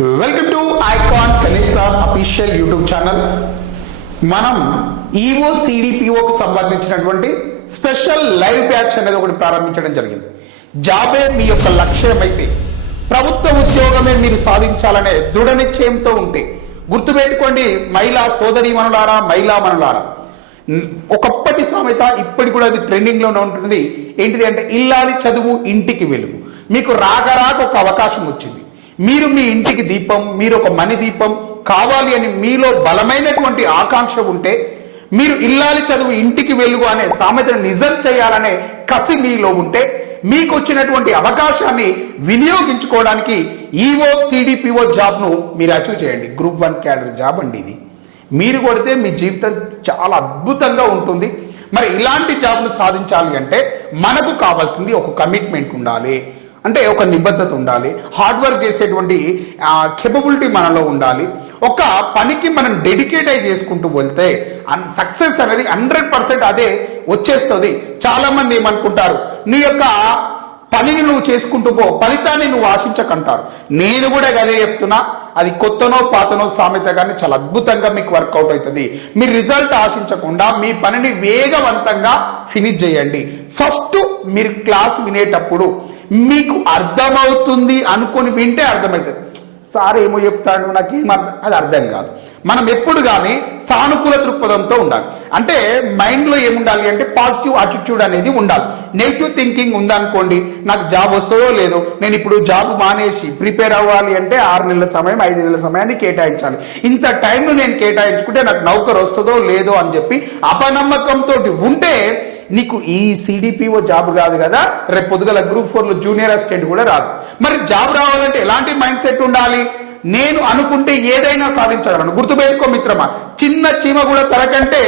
Welcome to Icon కనీస official YouTube channel మనం EO EO సిడిపిఓకి సంబంధించినటువంటి స్పెషల్ లైవ్ బ్యాచ్ అనేది ఒకటి ప్రారంభించడం జరిగింది. జాబే మీ యొక్క లక్ష్యం అయితే ప్రభుత్వ ఉద్యోగమే మీరు సాధించాలనే దృఢ నిశ్చయంతో ఉంటే గుర్తుపెట్టుకోండి మహిళా సోదరి మనులారా మహిళా మనులారా. ఒకప్పటి సామెత ఇప్పటి కూడా అది ట్రెండింగ్లోనే ఉంటుంది. ఏంటిది అంటే ఇల్లాలి చదువు ఇంటికి వెలుగు. మీకు రాక రాక ఒక అవకాశం వచ్చింది. మీరు మీ ఇంటికి దీపం మీరు ఒక మణి దీపం కావాలి అని మీలో బలమైనటువంటి ఆకాంక్ష ఉంటే మీరు ఇల్లాలి చదువు ఇంటికి వెలుగు అనే సామెతను నిజం చేయాలనే కసి మీలో ఉంటే మీకు వచ్చినటువంటి అవకాశాన్ని వినియోగించుకోవడానికి ఈఓ సిడిపిఓ జాబ్ను మీరు అచీవ్ చేయండి. గ్రూప్ వన్ క్యాడర్ జాబ్ అండి ఇది. మీరు కొడితే మీ జీవితం చాలా అద్భుతంగా ఉంటుంది. మరి ఇలాంటి జాబ్ను సాధించాలి అంటే మనకు కావాల్సింది ఒక కమిట్మెంట్ ఉండాలి. అంటే ఒక నిబద్ధత ఉండాలి. హార్డ్ వర్క్ చేసేటువంటి కెపబిలిటీ మనలో ఉండాలి. ఒక పనికి మనం డెడికేట్ అయి చేసుకుంటూ వెళ్తే సక్సెస్ అనేది హండ్రెడ్ పర్సెంట్ అదే వచ్చేస్తుంది. చాలా మంది ఏమనుకుంటారు? నీ యొక్క పనిని నువ్వు చేసుకుంటూ పో ఫలితాన్ని నువ్వు ఆశించకంటారు. నేను కూడా అదే చెప్తున్నా అది కొత్తనో పాతనో సామెత కానీ చాలా అద్భుతంగా మీకు వర్కౌట్ అవుతుంది. మీ రిజల్ట్ ఆశించకుండా మీ పనిని వేగవంతంగా ఫినిష్ చేయండి. ఫస్ట్ మీరు క్లాస్ వినేటప్పుడు మీకు అర్థమవుతుంది అనుకుని వింటే అర్థమవుతుంది. సార్ ఏమో చెప్తాడు నాకు ఏమర్థం అర్థం అది అర్థం కాదు. మనం ఎప్పుడు కానీ సానుకూల దృక్పథంతో ఉండాలి. అంటే మైండ్లో ఏముండాలి అంటే పాజిటివ్ అటిట్యూడ్ అనేది ఉండాలి. నెగిటివ్ థింకింగ్ ఉందనుకోండి నాకు జాబ్ వస్తుందో లేదో నేను ఇప్పుడు జాబ్ మానేసి ప్రిపేర్ అవ్వాలి అంటే ఆరు నెలల సమయం ఐదు నెలల సమయాన్ని కేటాయించాలి. ఇంత టైంను నేను కేటాయించుకుంటే నాకు నౌకర్ వస్తుందో లేదో అని చెప్పి అపనమ్మకంతో ఉంటే నీకు ఈ సిడిపిఓ జాబ్ కాదు కదా. రేపు పొద్దుగల గ్రూప్ ఫోర్లో జూనియర్ అసిస్టెంట్ కూడా రాదు. మరి జాబ్ రావాలంటే ఎలాంటి మైండ్ సెట్ ఉండాలి? నేను అనుకుంటే ఏదైనా సాధించగలను. గుర్తుపెట్టుకో మిత్రమా చిన్న చీమ కూడా తనకంటే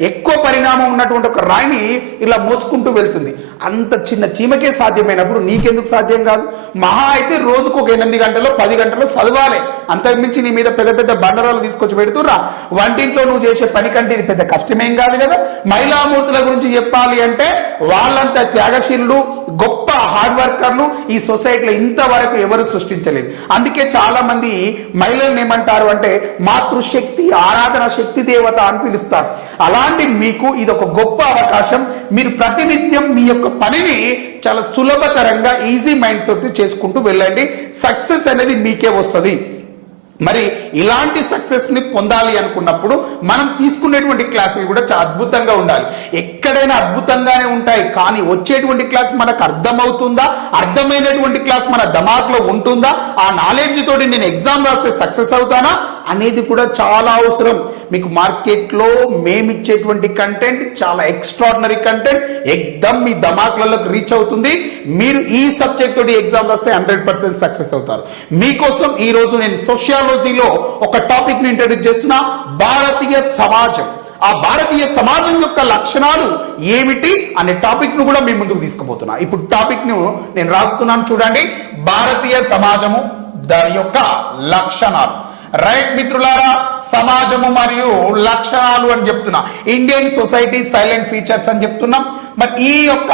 ఎక్కువ పరిణామం ఉన్నటువంటి ఒక రాయిని ఇలా మోసుకుంటూ వెళ్తుంది. అంత చిన్న చీమకే సాధ్యమైనప్పుడు నీకెందుకు సాధ్యం కాదు? మహా అయితే రోజుకు ఒక ఎనిమిది గంటలు పది గంటలు చదవాలి. అంతకుమించి నీ మీద పెద్ద పెద్ద బండరాలు తీసుకొచ్చి పెడుతురా వంటింట్లో నువ్వు చేసే పని కంటే ఇది పెద్ద కష్టమేం కాదు కదా? మహిళామూర్తుల గురించి చెప్పాలి అంటే వాళ్ళంత త్యాగశీలుడు గొప్ప హార్డ్ వర్కర్లు ఈ సొసైటీలో ఇంతవరకు ఎవరు సృష్టించలేదు. అందుకే చాలా మంది మహిళలను ఏమంటారు అంటే మాతృశక్తి ఆరాధన శక్తి దేవత అని పిలుస్తారు. అలాంటి మీకు ఇది ఒక గొప్ప అవకాశం. మీరు ప్రతినిత్యం మీ యొక్క పనిని చాలా సులభతరంగా ఈజీ మైండ్ సెట్ చేసుకుంటూ వెళ్ళండి. సక్సెస్ అనేది మీకే వస్తుంది. మరి ఇలాంటి సక్సెస్ని పొందాలి అనుకున్నప్పుడు మనం తీసుకునేటువంటి క్లాసులు కూడా చాలా అద్భుతంగా ఉండాలి. ఎక్కడైనా అద్భుతంగానే ఉంటాయి కానీ వచ్చేటువంటి క్లాస్ మనకు అర్థమవుతుందా? అర్థమైనటువంటి క్లాస్ మన దమాక్లో ఉంటుందా? ఆ నాలెడ్జ్ తోటి నేను ఎగ్జామ్ రాస్తే సక్సెస్ అవుతానా? అనేది కూడా చాలా అవసరం. మీకు మార్కెట్లో కంటెంట్ చాలా ఎక్స్ట్రాడినరీ కంటెంట్ ఎగ్దమ్ మీ దమాక్లలోకి రీచ్ అవుతుంది. మీరు ఈ సబ్జెక్ట్ తోటి ఎగ్జామ్ రాస్తే హండ్రెడ్ పర్సెంట్ సక్సెస్ అవుతారు. మీకోసం ఈ రోజు నేను సోషల్ సోషియాలజీలో ఒక టాపిక్ని ఇంట్రడ్యూస్ చేస్తున్నా భారతీయ సమాజం. ఆ భారతీయ సమాజం యొక్క లక్షణాలు ఏమిటి అనే టాపిక్ను కూడా మీ ముందుకు తీసుకుపోతున్నా. ఇప్పుడు టాపిక్ను నేను రాస్తున్నాను చూడండి. భారతీయ సమాజము దాని యొక్క లక్షణాలు. రైట్ మిత్రులారా సమాజము మరియు లక్షణాలు అని చెప్తున్నా. ఇండియన్ సొసైటీ సైలెంట్ ఫీచర్స్ అని చెప్తున్నాం. మరి ఈ యొక్క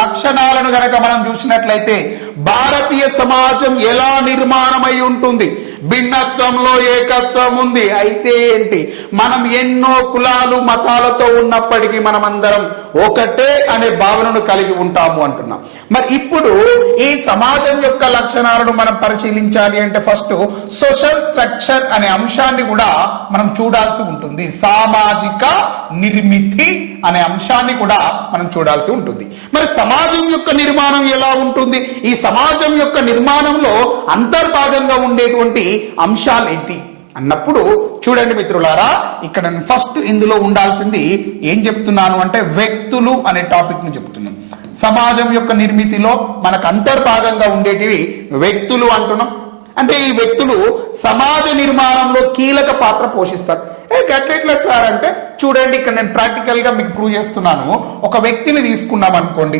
లక్షణాలను గనక మనం చూసినట్లయితే భారతీయ సమాజం ఎలా నిర్మాణమై ఉంటుంది? భిన్నత్వంలో ఏకత్వం ఉంది. అయితే ఏంటి? మనం ఎన్నో కులాలు మతాలతో ఉన్నప్పటికీ మనమందరం ఒకటే అనే భావనను కలిగి ఉంటాము అంటున్నాం. మరి ఇప్పుడు ఈ సమాజం యొక్క లక్షణాలను మనం పరిశీలించాలి అంటే ఫస్ట్ సోషల్ స్ట్రక్చర్ అనే అంశాన్ని కూడా మనం చూడాల్సి ఉంటుంది. సామాజిక నిర్మితి అనే అంశాన్ని కూడా మనం చూడాల్సి ఉంటుంది. మరి సమాజం యొక్క నిర్మాణం ఎలా ఉంటుంది? ఈ సమాజం యొక్క నిర్మాణంలో అంతర్భాగంగా ఉండేటువంటి అంశాలు ఏంటి? అన్నప్పుడు చూడండి మిత్రులారా ఇక్కడ నేను ఫస్ట్ ఇందులో ఉండాల్సింది ఏం చెప్తున్నాను అంటే వ్యక్తులు అనే టాపిక్ని చెప్తున్నాను. సమాజం యొక్క నిర్మితిలో మనకు అంతర్భాగంగా ఉండేటివి వ్యక్తులు అంటున్నాం. అంటే ఈ వ్యక్తులు సమాజ నిర్మాణంలో కీలక పాత్ర పోషిస్తారు. ఏ గట్లెట్లా సార్ అంటే చూడండి ఇక్కడ నేను ప్రాక్టికల్గా మీకు ప్రూవ్ చేస్తున్నాను. ఒక వ్యక్తిని తీసుకున్నాం అనుకోండి.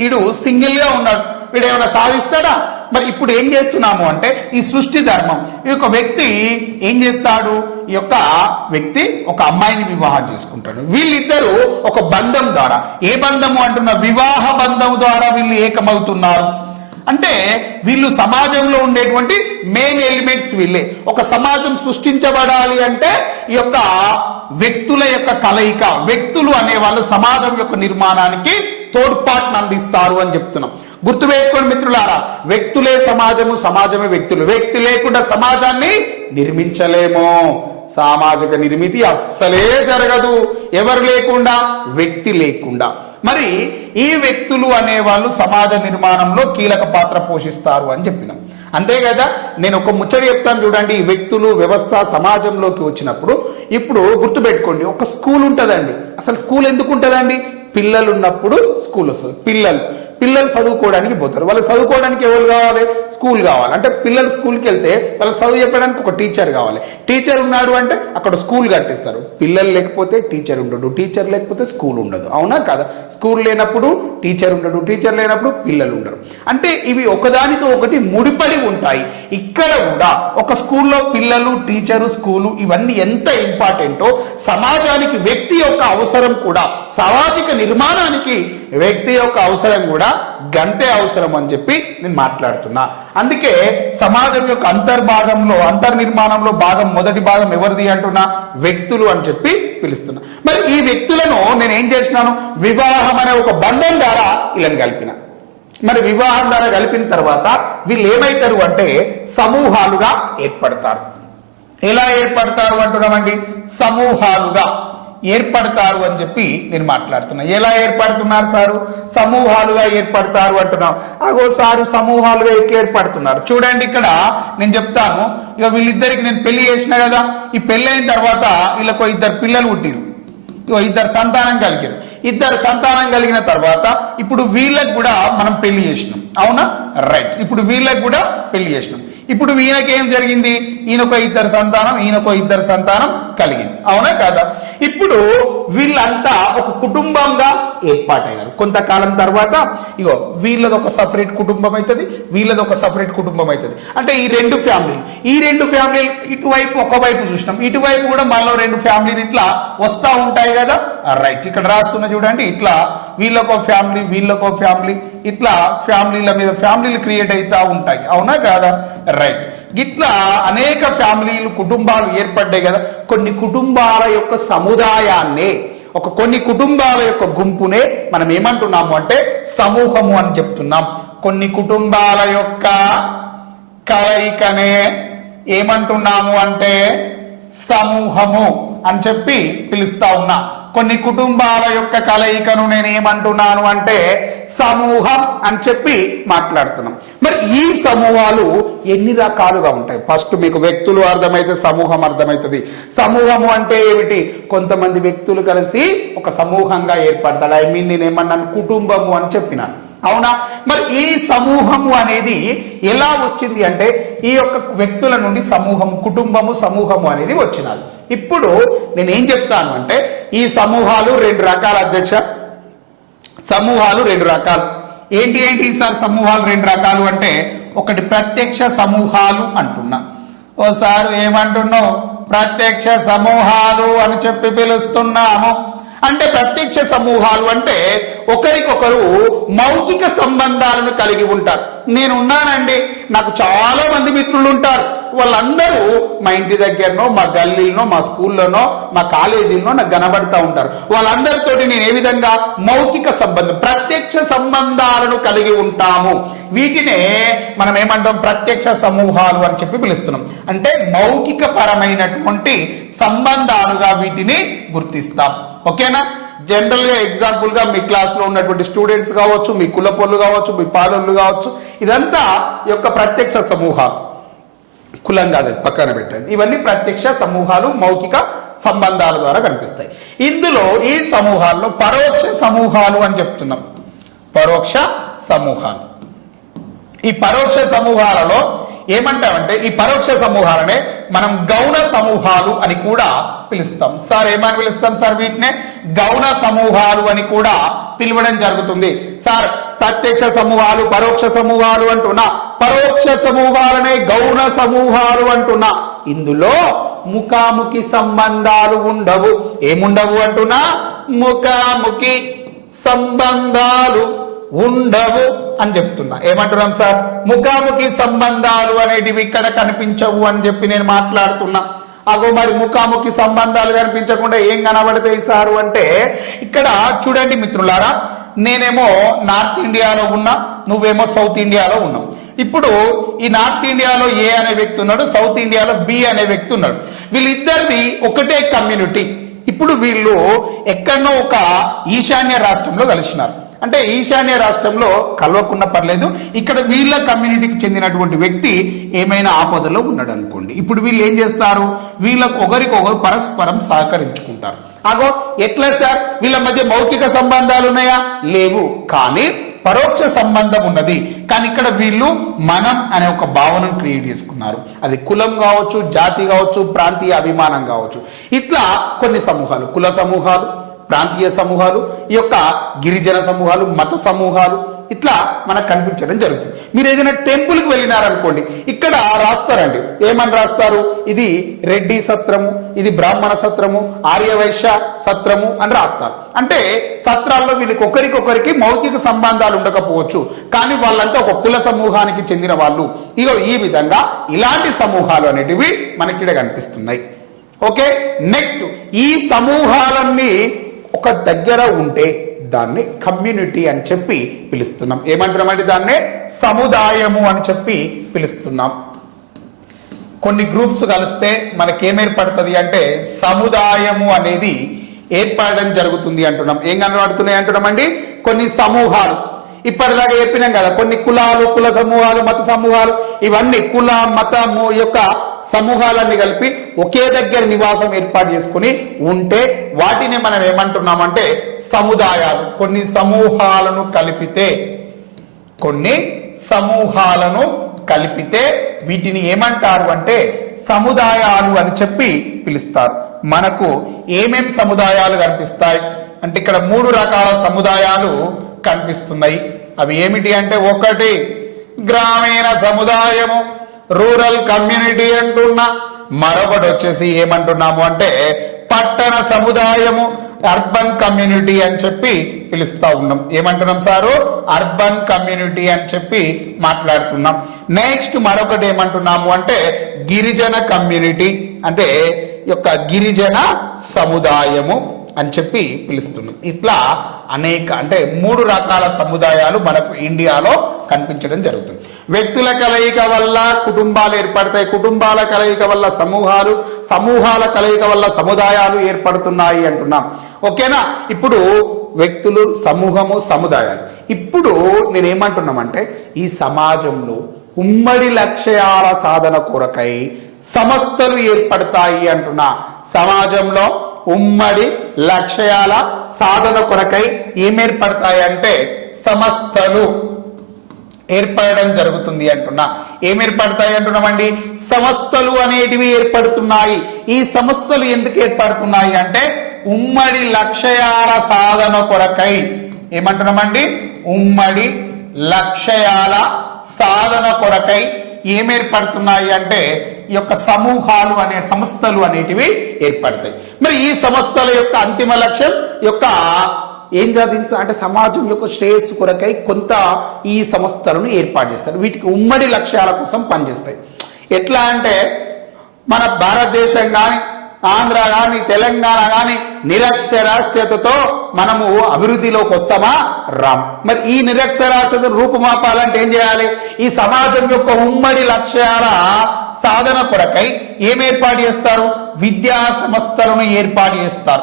వీడు సింగిల్గా ఉన్నాడు. వీడు ఏమైనా సాధిస్తాడా? మరి ఇప్పుడు ఏం చేస్తున్నాము అంటే ఈ సృష్టి ధర్మం. ఈ యొక్క వ్యక్తి ఏం చేస్తాడు? ఈ యొక్క వ్యక్తి ఒక అమ్మాయిని వివాహం చేసుకుంటాడు. వీళ్ళిద్దరూ ఒక బంధం ద్వారా. ఏ బంధము అంటున్న? వివాహ బంధం ద్వారా వీళ్ళు ఏకమవుతున్నారు. అంటే వీళ్ళు సమాజంలో ఉండేటువంటి మెయిన్ ఎలిమెంట్స్ వీళ్ళే. ఒక సమాజం సృష్టించబడాలి అంటే ఈ యొక్క వ్యక్తుల యొక్క కలయిక వ్యక్తులు అనేవాళ్ళు సమాజం యొక్క నిర్మాణానికి తోడ్పాటును అందిస్తారు అని చెప్తున్నాం. గుర్తుపెట్టుకోండి మిత్రులారా వ్యక్తులే సమాజము సమాజమే వ్యక్తులు. వ్యక్తి లేకుండా సమాజాన్ని నిర్మించలేము. సామాజిక నిర్మితి అస్సలే జరగదు. ఎవరు లేకుండా? వ్యక్తి లేకుండా. మరి ఈ వ్యక్తులు అనేవాళ్ళు సమాజ నిర్మాణంలో కీలక పాత్ర పోషిస్తారు అని చెప్పినాం. అంతే కదా? నేను ఒక ముచ్చట చెప్తాను చూడండి. ఈ వ్యక్తులు వ్యవస్థ సమాజంలోకి వచ్చినప్పుడు ఇప్పుడు గుర్తుపెట్టుకోండి. ఒక స్కూల్ ఉంటుందండి. అసలు స్కూల్ ఎందుకు ఉంటుందండి? పిల్లలు ఉన్నప్పుడు స్కూల్ వస్తుంది. పిల్లలు. పిల్లలు చదువుకోవడానికి పోతారు. వాళ్ళు చదువుకోవడానికి ఎవరు కావాలి? స్కూల్ కావాలి. అంటే పిల్లలు స్కూల్కి వెళ్తే వాళ్ళకి చదువు చెప్పడానికి ఒక టీచర్ కావాలి. టీచర్ ఉన్నాడు అంటే అక్కడ స్కూల్ కట్టిస్తారు. పిల్లలు లేకపోతే టీచర్ ఉండడు. టీచర్ లేకపోతే స్కూల్ ఉండదు. అవునా కదా? స్కూల్ లేనప్పుడు టీచర్ ఉండడు. టీచర్ లేనప్పుడు పిల్లలు ఉండరు. అంటే ఇవి ఒకదానితో ఒకటి ముడిపడి ఉంటాయి. ఇక్కడ కూడా ఒక స్కూల్లో పిల్లలు టీచరు స్కూలు ఇవన్నీ ఎంత ఇంపార్టెంటో సమాజానికి వ్యక్తి యొక్క అవసరం కూడా సామాజిక నిర్మాణానికి వ్యక్తి యొక్క అవసరం కూడా గంతే అవసరం అని చెప్పి నేను మాట్లాడుతున్నా. అందుకే సమాజం యొక్క అంతర్భాగంలో అంతర్నిర్మాణంలో భాగం మొదటి భాగం ఎవరిది అంటున్నా? వ్యక్తులు అని చెప్పి పిలుస్తున్నా. మరి ఈ వ్యక్తులను నేను ఏం చేసినాను? వివాహం అనే ఒక బంధం ద్వారా వీళ్ళని కలిపిన. మరి వివాహం ద్వారా కలిపిన తర్వాత వీళ్ళు ఏమైతారు అంటే సమూహాలుగా ఏర్పడతారు. ఎలా ఏర్పడతారు అంటున్నామండి? సమూహాలుగా. ఏర్పడతారు అని చెప్పి నేను మాట్లాడుతున్నా. ఎలా ఏర్పడుతున్నారు సారు? సమూహాలుగా ఏర్పడతారు అంటున్నాం. అగో సారు సమూహాలుగా ఏర్పడుతున్నారు? చూడండి ఇక్కడ నేను చెప్తాను. ఇక వీళ్ళిద్దరికి నేను పెళ్ళి చేసిన కదా ఈ పెళ్ళి అయిన తర్వాత వీళ్ళకు ఇద్దరు పిల్లలు పుట్టిరు ఇగో ఇద్దరు సంతానం కలిగారు ఇద్దరు సంతానం కలిగిన తర్వాత ఇప్పుడు వీళ్ళకి కూడా మనం పెళ్ళి చేసినాం. అవునా? రైట్ ఇప్పుడు వీళ్ళకి కూడా పెళ్ళి చేసినాం. ఇప్పుడు ఈయనకి ఏం జరిగింది? ఈయనొక ఇద్దరు సంతానం ఈయనొక ఇద్దరు సంతానం కలిగింది. అవునా కాదా? ఇప్పుడు వీళ్ళంతా ఒక కుటుంబంగా ఏర్పాటైనారు. కొంతకాలం తర్వాత ఇగో వీళ్ళది ఒక సపరేట్ కుటుంబం అవుతుంది వీళ్ళది ఒక సపరేట్ కుటుంబం అవుతుంది అంటే ఈ రెండు ఫ్యామిలీ ఈ రెండు ఫ్యామిలీలు ఇటువైపు ఒకవైపు చూసినాం. ఇటువైపు కూడా మనలో రెండు ఫ్యామిలీలు ఇట్లా వస్తూ ఉంటాయి కదా? రైట్. ఇక్కడ రాస్తున్న చూడండి ఇట్లా వీళ్ళకో ఫ్యామిలీ వీళ్ళకో ఫ్యామిలీ ఇట్లా ఫ్యామిలీల మీద ఫ్యామిలీలు క్రియేట్ అవుతా ఉంటాయి. అవునా కాదా? రైట్. ఇట్లా అనేక ఫ్యామిలీలు కుటుంబాలు ఏర్పడ్డాయి కదా. కొన్ని కుటుంబాల యొక్క సముదాయాన్నే ఒక కొన్ని కుటుంబాల యొక్క గుంపునే మనం ఏమంటున్నాము అంటే సమూహము అని చెప్తున్నాం. కొన్ని కుటుంబాల యొక్క కలయికనే ఏమంటున్నాము అంటే సమూహము అని చెప్పి పిలుస్తా ఉన్నా. కొన్ని కుటుంబాల యొక్క కలయికను నేను ఏమంటున్నాను అంటే సమూహం అని చెప్పి మాట్లాడుతున్నాం. మరి ఈ సమూహాలు ఎన్ని రకాలుగా ఉంటాయి? ఫస్ట్ మీకు వ్యక్తులు అర్థమైతే సమూహం అర్థమవుతుంది. సమూహము అంటే ఏమిటి? కొంతమంది వ్యక్తులు కలిసి ఒక సమూహంగా ఏర్పడతాడు ఐ మీన్ నేను ఏమన్నాను కుటుంబము అని చెప్పినాను. అవునా? మరి ఈ సమూహము అనేది ఎలా వచ్చింది అంటే ఈ యొక్క వ్యక్తుల నుండి సమూహం కుటుంబము సమూహము అనేది వచ్చినది. ఇప్పుడు నేను ఏం చెప్తాను అంటే ఈ సమూహాలు రెండు రకాల అధ్యక్ష. సమూహాలు రెండు రకాలు. ఏంటి ఏంటి సార్ సమూహాలు రెండు రకాలు అంటే ఒకటి ప్రత్యక్ష సమూహాలు అంటున్నా. ఓసారి ఏమంటున్నావు? ప్రత్యక్ష సమూహాలు అని చెప్పి పిలుస్తున్నాము. అంటే ప్రత్యక్ష సమూహాలు అంటే ఒకరికొకరు మౌఖిక సంబంధాలను కలిగి ఉంటారు. నేను ఉన్నానండి నాకు చాలా మంది మిత్రులు ఉంటారు వాళ్ళందరూ మా ఇంటి దగ్గరనో మా గల్లీలనో మా స్కూల్లోనో మా కాలేజీలో నాకు కనబడతా ఉంటారు. వాళ్ళందరితోటి నేను ఏ విధంగా మౌఖిక సంబంధం ప్రత్యక్ష సంబంధాలను కలిగి ఉంటాము? వీటినే మనం ఏమంటాం ప్రత్యక్ష సమూహాలు అని చెప్పి పిలుస్తున్నాం. అంటే మౌఖిక పరమైనటువంటి సంబంధాలుగా వీటిని గుర్తిస్తాం. ఓకేనా? జనరల్గా ఎగ్జాంపుల్గా మీ క్లాస్లో ఉన్నటువంటి స్టూడెంట్స్ కావచ్చు మీ కులపొళ్ళు కావచ్చు మీ పాదళ్ళు కావచ్చు ఇదంతా యొక్క ప్రత్యక్ష సమూహాలు. కులం కాదు పక్కన పెట్టండి. ఇవన్నీ ప్రత్యక్ష సమూహాలు మౌఖిక సంబంధాల ద్వారా కనిపిస్తాయి. ఇందులో ఈ సమూహాల్లో పరోక్ష సమూహాలు అని చెప్తున్నాం. పరోక్ష సమూహాలు. ఈ పరోక్ష సమూహాలలో ఏమంటామంటే ఈ పరోక్ష సమూహాలనే మనం గౌణ సమూహాలు అని కూడా పిలుస్తాం. సార్ ఏమని పిలుస్తాం సార్ వీటినే? గౌణ సమూహాలు అని కూడా పిలవడం జరుగుతుంది. సార్ ప్రత్యక్ష సమూహాలు పరోక్ష సమూహాలు అంటున్నా. పరోక్ష సమూహాలనే గౌణ సమూహాలు అంటున్నా. ఇందులో ముఖాముఖి సంబంధాలు ఉండవు. ఏముండవు అంటున్నా? ముఖాముఖి సంబంధాలు ఉండవు అని చెప్తున్నా. ఏమంటున్నాం సార్? ముఖాముఖి సంబంధాలు అనేటివి ఇక్కడ కనిపించవు అని చెప్పి నేను మాట్లాడుతున్నా. అగో మరి ముఖాముఖి సంబంధాలు కనిపించకుండా ఏం కనబడతాయి సారు అంటే ఇక్కడ చూడండి మిత్రులారా నేనేమో నార్త్ ఇండియాలో ఉన్నా నువ్వేమో సౌత్ ఇండియాలో ఉన్నావు. ఇప్పుడు ఈ నార్త్ ఇండియాలో ఏ అనే వ్యక్తి ఉన్నాడు సౌత్ ఇండియాలో బి అనే వ్యక్తి ఉన్నాడు. వీళ్ళిద్దరిది ఒకటే కమ్యూనిటీ. ఇప్పుడు వీళ్ళు ఎక్కడనో ఒక ఈశాన్య రాష్ట్రంలో కలిసినారు. అంటే ఈశాన్య రాష్ట్రంలో కలవకుండా పర్లేదు. ఇక్కడ వీళ్ళ కమ్యూనిటీకి చెందినటువంటి వ్యక్తి ఏమైనా ఆపదలో ఉన్నాడు అనుకోండి ఇప్పుడు వీళ్ళు ఏం చేస్తారు? వీళ్ళకు ఒకరికొకరు పరస్పరం సహకరించుకుంటారు. అగో ఎట్లా సార్? వీళ్ళ మధ్య భౌతిక సంబంధాలు ఉన్నాయా? లేవు. కానీ పరోక్ష సంబంధం ఉన్నది. కానీ ఇక్కడ వీళ్ళు మనం అనే ఒక భావనను క్రియేట్ చేసుకున్నారు. అది కులం కావచ్చు జాతి కావచ్చు ప్రాంతీయ అభిమానం కావచ్చు. ఇట్లా కొన్ని సమూహాలు కుల సమూహాలు ప్రాంతీయ సమూహాలు ఈ యొక్క గిరిజన సమూహాలు మత సమూహాలు ఇట్లా మనకు కనిపించడం జరుగుతుంది. మీరు ఏదైనా టెంపుల్కి వెళ్ళినారనుకోండి ఇక్కడ రాస్తారండి. ఏమని రాస్తారు? ఇది రెడ్డి సత్రము ఇది బ్రాహ్మణ సత్రము ఆర్యవైశ్య సత్రము అని రాస్తారు. అంటే సత్రాల్లో వీళ్ళకి ఒకరికొకరికి మౌఖిక సంబంధాలు ఉండకపోవచ్చు. కానీ వాళ్ళంతా ఒక కుల సమూహానికి చెందిన వాళ్ళు. ఇక ఈ విధంగా ఇలాంటి సమూహాలు అనేటివి మనకిడ కనిపిస్తున్నాయి. ఓకే? నెక్స్ట్ ఈ సమూహాలన్నీ ఒక దగ్గర ఉంటే దాన్ని కమ్యూనిటీ అని చెప్పి పిలుస్తున్నాం. ఏమంటున్నామంటే దాన్నే సముదాయము అని చెప్పి పిలుస్తున్నాం. కొన్ని గ్రూప్స్ కలిస్తే మనకేం ఏర్పడుతుంది అంటే సముదాయము అనేది ఏర్పడడం జరుగుతుంది అంటున్నాం. ఏం కనబడుతున్నాయి అంటున్నామండి కొన్ని సమూహాలు. ఇప్పటిదాకా చెప్పినాం కదా కొన్ని కులాలు కుల సమూహాలు మత సమూహాలు ఇవన్నీ కుల మతము యొక్క సమూహాలన్నీ కలిపి ఒకే దగ్గర నివాసం ఏర్పాటు చేసుకుని ఉంటే వాటిని మనం ఏమంటున్నామంటే సముదాయాలు. కొన్ని సమూహాలను కలిపితే కొన్ని సమూహాలను కలిపితే వీటిని ఏమంటారు అంటే సముదాయాలు అని చెప్పి పిలుస్తారు. మనకు ఏమేం సముదాయాలు కనిపిస్తాయి? అంటే ఇక్కడ మూడు రకాల సముదాయాలు కనిపిస్తున్నాయి. అవి ఏమిటి అంటే ఒకటి గ్రామీణ సముదాయము రూరల్ కమ్యూనిటీ అంటున్నా. మరొకటి వచ్చేసి ఏమంటున్నాము అంటే పట్టణ సముదాయము అర్బన్ కమ్యూనిటీ అని చెప్పి పిలుస్తా ఉన్నాం. ఏమంటున్నాం సారు? అర్బన్ కమ్యూనిటీ అని చెప్పి మాట్లాడుతున్నాం. నెక్స్ట్ మరొకటి ఏమంటున్నాము అంటే గిరిజన కమ్యూనిటీ అంటే యొక్క గిరిజన సముదాయము. అని చెప్పి పిలుస్తున్నాం ఇట్లా అనేక అంటే మూడు రకాల సముదాయాలు మనకు ఇండియాలో కనిపించడం జరుగుతుంది. వ్యక్తుల కలయిక వల్ల కుటుంబాలు ఏర్పడతాయి. కుటుంబాల కలయిక వల్ల సమూహాలు సమూహాల కలయిక వల్ల సముదాయాలు ఏర్పడుతున్నాయి అంటున్నాం. ఓకేనా? ఇప్పుడు వ్యక్తులు సమూహము సముదాయాలు. ఇప్పుడు నేనేమంటున్నామంటే ఈ సమాజంలో ఉమ్మడి లక్ష్యాల సాధన కొరకై సంస్థలు ఏర్పడతాయి అంటున్నా. సమాజంలో ఉమ్మడి లక్ష్యాల సాధన కొరకై ఏమేర్పడతాయి అంటే సంస్థలు ఏర్పడడం జరుగుతుంది అంటున్నా. ఏం ఏర్పడతాయి అంటున్నామండి? సంస్థలు అనేటివి ఏర్పడుతున్నాయి. ఈ సంస్థలు ఎందుకు ఏర్పడుతున్నాయి అంటే ఉమ్మడి లక్ష్యాల సాధన కొరకై. ఏమంటున్నామండి? ఉమ్మడి లక్ష్యాల సాధన కొరకై ఏం ఏర్పడుతున్నాయి అంటే ఈ యొక్క సమూహాలు అనే సంస్థలు అనేటివి ఏర్పడతాయి. మరి ఈ సంస్థల యొక్క అంతిమ లక్ష్యం యొక్క ఏం సాధించ అంటే సమాజం యొక్క శ్రేయస్సు కొరకై కొంత ఈ సంస్థలను ఏర్పాటు చేస్తారు. వీటికి ఉమ్మడి లక్ష్యాల కోసం పనిచేస్తాయి. ఎట్లా అంటే మన భారతదేశం కానీ ఆంధ్ర కానీ తెలంగాణ కానీ నిరక్షరాస్యతతో మనము అభివృద్ధిలోకి వస్తామా? రామ్. మరి ఈ నిరక్షరాస్యతను రూపుమాపాలంటే ఏం చేయాలి? ఈ సమాజం యొక్క ఉమ్మడి లక్ష్యాల సాధన కొరకై ఏం ఏర్పాటు చేస్తారు? విద్యా సంస్థలను ఏర్పాటు చేస్తారు.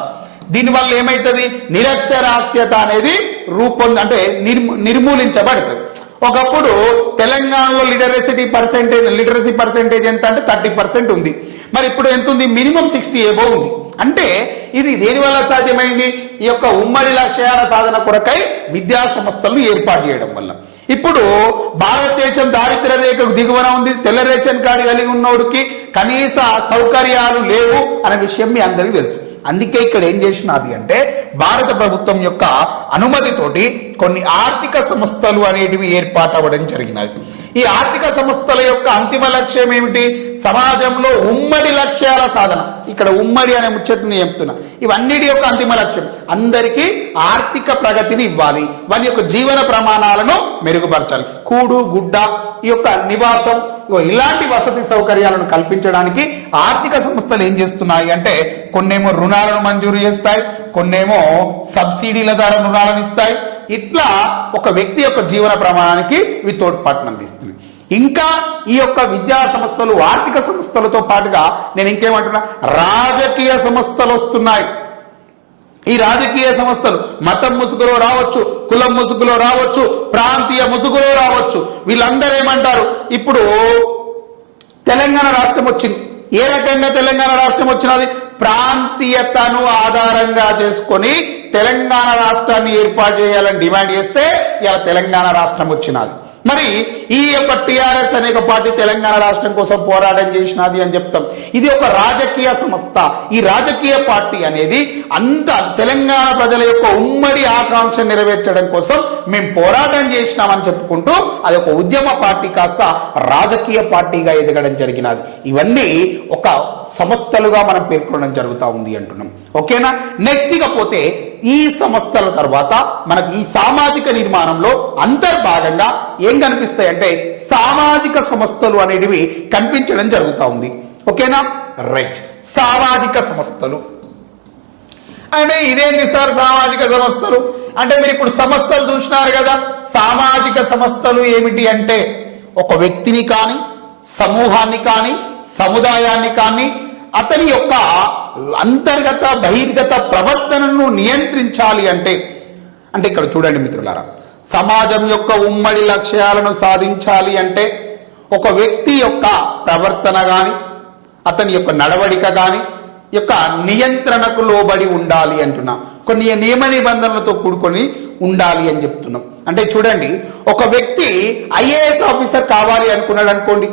దీనివల్ల ఏమైతుంది? నిరక్షరాస్యత అనేది రూపొంది అంటే నిర్మూ నిర్మూలించబడుతుంది. ఒకప్పుడు తెలంగాణలో లిటరసిటీ పర్సెంటేజ్ లిటరసీ పర్సెంటేజ్ ఎంత అంటే థర్టీ పర్సెంట్ ఉంది. మరి ఇప్పుడు ఎంత ఉంది? మినిమం సిక్స్టీ ఏబో ఉంది. అంటే ఇది దేని వల్ల సాధ్యమైంది? ఈ యొక్క ఉమ్మడి లక్ష్యాల సాధన కొరకై విద్యా సంస్థలను ఏర్పాటు చేయడం వల్ల. ఇప్పుడు భారతదేశం దారిద్ర రేఖకు దిగువన ఉంది. తెల్ల రేషన్ కార్డు కలిగి ఉన్నోడికి కనీస సౌకర్యాలు లేవు అనే విషయం మీ అందరికీ తెలుసు. అందుకే ఇక్కడ ఏం చేసినది అంటే భారత ప్రభుత్వం యొక్క అనుమతితోటి కొన్ని ఆర్థిక సంస్థలు అనేటివి ఏర్పాటు అవ్వడం జరిగినది. ఈ ఆర్థిక సంస్థల యొక్క అంతిమ లక్ష్యం ఏమిటి? సమాజంలో ఉమ్మడి లక్ష్యాల సాధన. ఇక్కడ ఉమ్మడి అనే ముచ్చటని చెప్తున్నా. ఇవన్నిటి యొక్క అంతిమ లక్ష్యం. అందరికీ ఆర్థిక ప్రగతిని ఇవ్వాలి. వారి యొక్క జీవన ప్రమాణాలను మెరుగుపరచాలి. కూడు గుడ్డ ఈ యొక్క నివాసం ఇలాంటి వసతి సౌకర్యాలను కల్పించడానికి ఆర్థిక సంస్థలు ఏం చేస్తున్నాయి అంటే కొన్నేమో రుణాలను మంజూరు చేస్తాయి కొన్నేమో సబ్సిడీల ద్వారా రుణాలను ఇస్తాయి ఇట్లా ఒక వ్యక్తి యొక్క జీవన ప్రమాణానికి ఇవి తోడ్పాటును అందిస్తుంది. ఇంకా ఈ యొక్క విద్యా సంస్థలు ఆర్థిక సంస్థలతో పాటుగా నేను ఇంకేమంటున్నా? రాజకీయ సంస్థలు వస్తున్నాయి. ఈ రాజకీయ సంస్థలు మతం ముసుగులో రావచ్చు కులం ముసుగులో రావచ్చు ప్రాంతీయ ముసుగులో రావచ్చు. వీళ్ళందరూ ఏమంటారు? ఇప్పుడు తెలంగాణ రాష్ట్రం వచ్చింది. ఏ రకంగా తెలంగాణ రాష్ట్రం వచ్చినది? ప్రాంతీయతను ఆధారంగా చేసుకొని తెలంగాణ రాష్ట్రాన్ని ఏర్పాటు చేయాలని డిమాండ్ చేస్తే ఇలా తెలంగాణ రాష్ట్రం వచ్చినది. మరి ఈ యొక్క టిఆర్ఎస్ అనే ఒక పార్టీ తెలంగాణ రాష్ట్రం కోసం పోరాటం చేసినది అని చెప్తాం. ఇది ఒక రాజకీయ సంస్థ. ఈ రాజకీయ పార్టీ అనేది అంత తెలంగాణ ప్రజల యొక్క ఉమ్మడి ఆకాంక్ష నెరవేర్చడం కోసం మేము పోరాటం చేసినామని చెప్పుకుంటూ అది ఒక ఉద్యమ పార్టీ కాస్త రాజకీయ పార్టీగా ఎదగడం జరిగినది. ఇవన్నీ ఒక సంస్థలుగా మనం పేర్కొనడం జరుగుతూ ఉంది అంటున్నాం. ఓకేనా? నెక్స్ట్ ఇక పోతే ఈ సంస్థల తర్వాత మనకు ఈ సామాజిక నిర్మాణంలో అంతర్భాగంగా ఏం కనిపిస్తాయి అంటే సామాజిక సంస్థలు అనేటివి కనిపించడం జరుగుతూ ఉంది. ఓకేనా? రైట్ సామాజిక సంస్థలు అంటే ఇదేంటి సార్ సామాజిక సంస్థలు అంటే మీరు ఇప్పుడు సంస్థలు చూసినారు కదా సామాజిక సంస్థలు ఏమిటి అంటే ఒక వ్యక్తిని కానీ సమూహాన్ని కానీ సముదాయాన్ని కానీ అతని యొక్క అంతర్గత బహిర్గత ప్రవర్తనను నియంత్రించాలి అంటే అంటే ఇక్కడ చూడండి మిత్రులారా సమాజం యొక్క ఉమ్మడి లక్ష్యాలను సాధించాలి అంటే ఒక వ్యక్తి యొక్క ప్రవర్తన గాని అతని యొక్క నడవడిక గాని యొక్క నియంత్రణకు లోబడి ఉండాలి అంటున్నా. కొన్ని నియమ నిబంధనలతో కూడుకొని ఉండాలి అని చెప్తున్నాం. అంటే చూడండి ఒక వ్యక్తి ఐఏఎస్ ఆఫీసర్ కావాలి అనుకున్నాడు అనుకోండి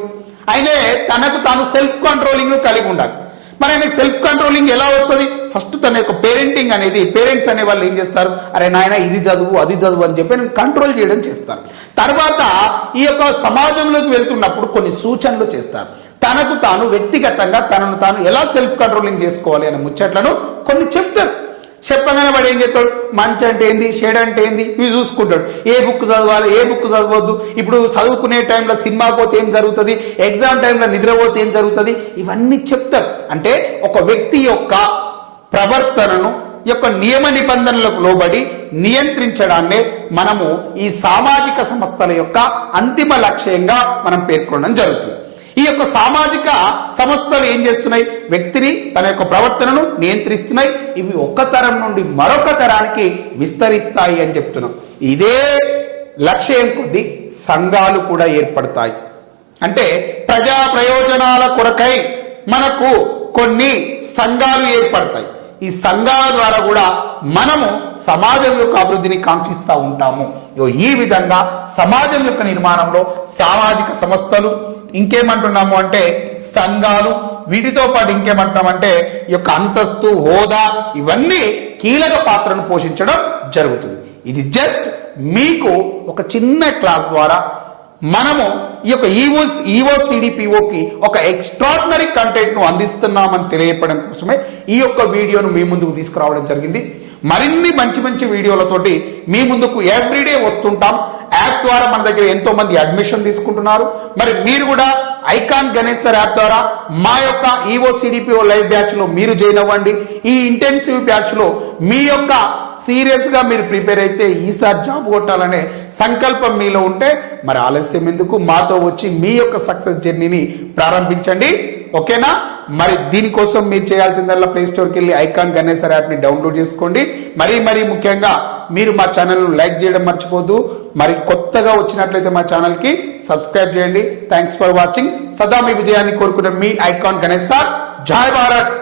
ఆయనే తనకు తాను సెల్ఫ్ కంట్రోలింగ్ కలిగి ఉండాలి. మరి ఆయనకు సెల్ఫ్ కంట్రోలింగ్ ఎలా వస్తుంది? ఫస్ట్ తన యొక్క పేరెంటింగ్ అనేది పేరెంట్స్ అనే వాళ్ళు ఏం చేస్తారు? అరే నాయన ఇది చదువు అది చదువు అని చెప్పి కంట్రోల్ చేయడం చేస్తారు. తర్వాత ఈ యొక్క సమాజంలోకి వెళ్తున్నప్పుడు కొన్ని సూచనలు చేస్తారు. తనకు తాను వ్యక్తిగతంగా తనను తాను ఎలా సెల్ఫ్ కంట్రోలింగ్ చేసుకోవాలి అనే ముచ్చట్లను కొన్ని చెప్తారు. చెప్పగానే వాడు ఏం చేస్తాడు? మంచి అంటే ఏంది? షేడ్ అంటే ఏంది? ఇవి చూసుకుంటాడు. ఏ బుక్ చదవాలి? ఏ బుక్ చదవద్దు? ఇప్పుడు చదువుకునే టైంలో సినిమా పోతే ఏం జరుగుతుంది? ఎగ్జామ్ టైంలో నిద్రపోతే ఏం జరుగుతుంది? ఇవన్నీ చెప్తారు. అంటే ఒక వ్యక్తి యొక్క ప్రవర్తనను యొక్క నియమ నిబంధనలకు లోబడి నియంత్రించడాన్నే మనము ఈ సామాజిక సంస్థల యొక్క అంతిమ లక్ష్యంగా మనం పేర్కొనడం జరుగుతుంది. ఈ యొక్క సామాజిక సంస్థలు ఏం చేస్తున్నాయి? వ్యక్తిని తన యొక్క ప్రవర్తనను నియంత్రిస్తున్నాయి. ఇవి ఒక్క తరం నుండి మరొక తరానికి విస్తరిస్తాయి అని చెప్తున్నాం. ఇదే లక్ష్యం కొద్ది సంఘాలు కూడా ఏర్పడతాయి. అంటే ప్రజా ప్రయోజనాల కొరకై మనకు కొన్ని సంఘాలు ఏర్పడతాయి. ఈ సంఘాల ద్వారా కూడా మనము సమాజం యొక్క అభివృద్ధిని కాంక్షిస్తూ ఉంటాము. ఈ విధంగా సమాజం యొక్క నిర్మాణంలో సామాజిక సంస్థలు ఇంకేమంటున్నాము అంటే సంఘాలు వీటితో పాటు ఇంకేమంటున్నామంటే ఈ యొక్క అంతస్తు హోదా ఇవన్నీ కీలక పాత్రను పోషించడం జరుగుతుంది. ఇది జస్ట్ మీకు ఒక చిన్న క్లాస్ ద్వారా మనము ఈ యొక్క ఈఓ ఈఓ సిడిపిఓకి ఒక ఎక్స్ట్రాడినరీ కంటెంట్ను అందిస్తున్నామని తెలియపడం కోసమే ఈ యొక్క వీడియోను మీ ముందుకు తీసుకురావడం జరిగింది. మరిన్ని మంచి మంచి వీడియోలతోటి మీ ముందుకు ఎవ్రీడే వస్తుంటాం. యాప్ ద్వారా మన దగ్గర ఎంతో మంది అడ్మిషన్ తీసుకుంటున్నారు. మరి మీరు కూడా ఐకాన్ గణేశ్వర్ యాప్ ద్వారా మా యొక్క ఈవో సిడిపిఓ లైవ్ బ్యాచ్లో మీరు జాయిన్ అవ్వండి. ఈ ఇంటెన్సివ్ బ్యాచ్లో మీ యొక్క సీరియస్గా మీరు ప్రిపేర్ అయితే ఈసారి జాబ్ కొట్టాలనే సంకల్పం మీలో ఉంటే మరి ఆలస్యం ఎందుకు? మాతో వచ్చి మీ యొక్క సక్సెస్ జర్నీని ప్రారంభించండి. ఓకేనా? మరి దీనికోసం మీరు చేయాల్సిందల్లా ప్లే స్టోర్కి వెళ్ళి ఐకాన్ గణేశ్వర యాప్ని డౌన్లోడ్ చేసుకోండి. మరీ మరీ ముఖ్యంగా మీరు మా ఛానల్ను లైక్ చేయడం మర్చిపోద్దు. మరి కొత్తగా వచ్చినట్లయితే మా ఛానల్కి సబ్స్క్రైబ్ చేయండి. థ్యాంక్స్ ఫర్ వాచింగ్ సదా మీ విజయాన్ని కోరుకున్న మీ ఐకాన్ గణేష్ సార్. జై భారత్!